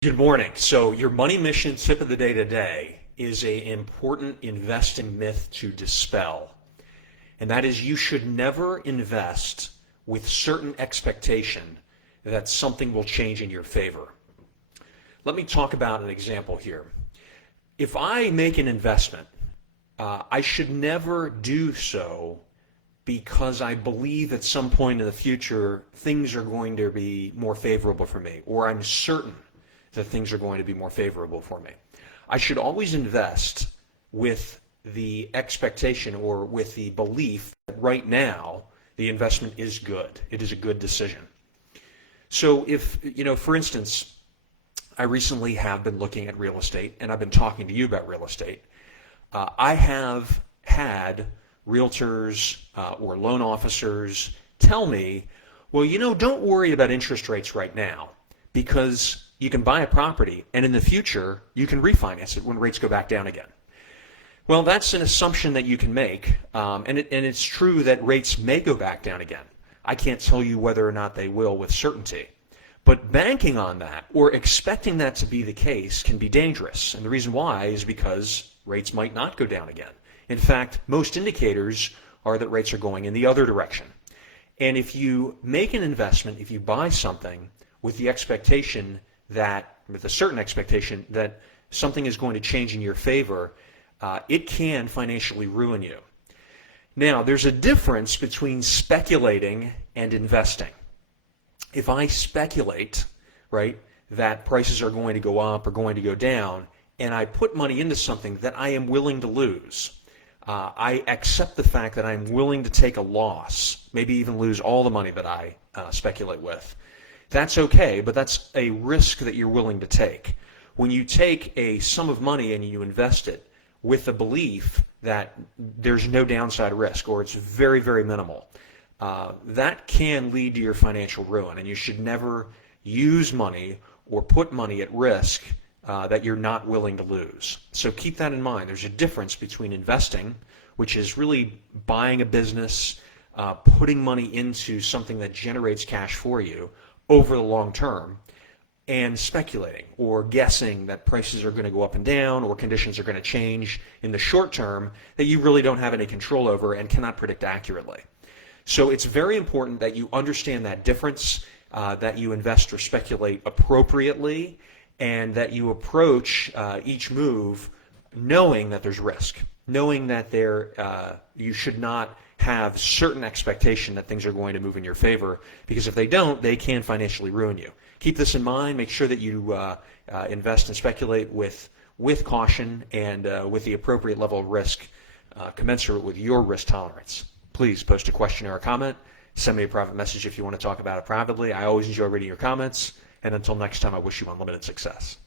Good morning. So your money mission tip of the day today is an important investing myth to dispel. And that is you should never invest with certain expectation that something will change in your favor. Let me talk about an example here. If I make an investment, I should never do so because I believe at some point in the future things are going to be more favorable for me, or I'm certain that things are going to be more favorable for me. I should always invest with the expectation or with the belief that right now the investment is good. It is a good decision. So if, for instance, I recently have been looking at real estate and I've been talking to you about real estate. I have had realtors or loan officers tell me, well, don't worry about interest rates right now because you can buy a property and in the future you can refinance it when rates go back down again. Well, that's an assumption that you can make, and it's true that rates may go back down again. I can't tell you whether or not they will with certainty. But banking on that or expecting that to be the case can be dangerous. And the reason why is because rates might not go down again. In fact, most indicators are that rates are going in the other direction. And if you make an investment, if you buy something with the expectation with a certain expectation that something is going to change in your favor, it can financially ruin you. Now, there's a difference between speculating and investing. If I speculate, right, that prices are going to go up or going to go down, and I put money into something that I am willing to lose, I accept the fact that I'm willing to take a loss, maybe even lose all the money that I speculate with. That's okay, but that's a risk that you're willing to take. When you take a sum of money and you invest it with the belief that there's no downside risk or it's very, very minimal, that can lead to your financial ruin, and you should never use money or put money at risk that you're not willing to lose. So keep that in mind. There's a difference between investing, which is really buying a business, putting money into something that generates cash for you over the long term, and speculating or guessing that prices are going to go up and down or conditions are going to change in the short term that you really don't have any control over and cannot predict accurately. So it's very important that you understand that difference, that you invest or speculate appropriately, and that you approach each move knowing that there's risk, knowing that you should not have certain expectation that things are going to move in your favor, because if they don't, they can financially ruin you. Keep this in mind. Make sure that you invest and speculate with caution and with the appropriate level of risk commensurate with your risk tolerance. Please post a question or a comment. Send me a private message if you want to talk about it privately. I always enjoy reading your comments. And until next time, I wish you unlimited success.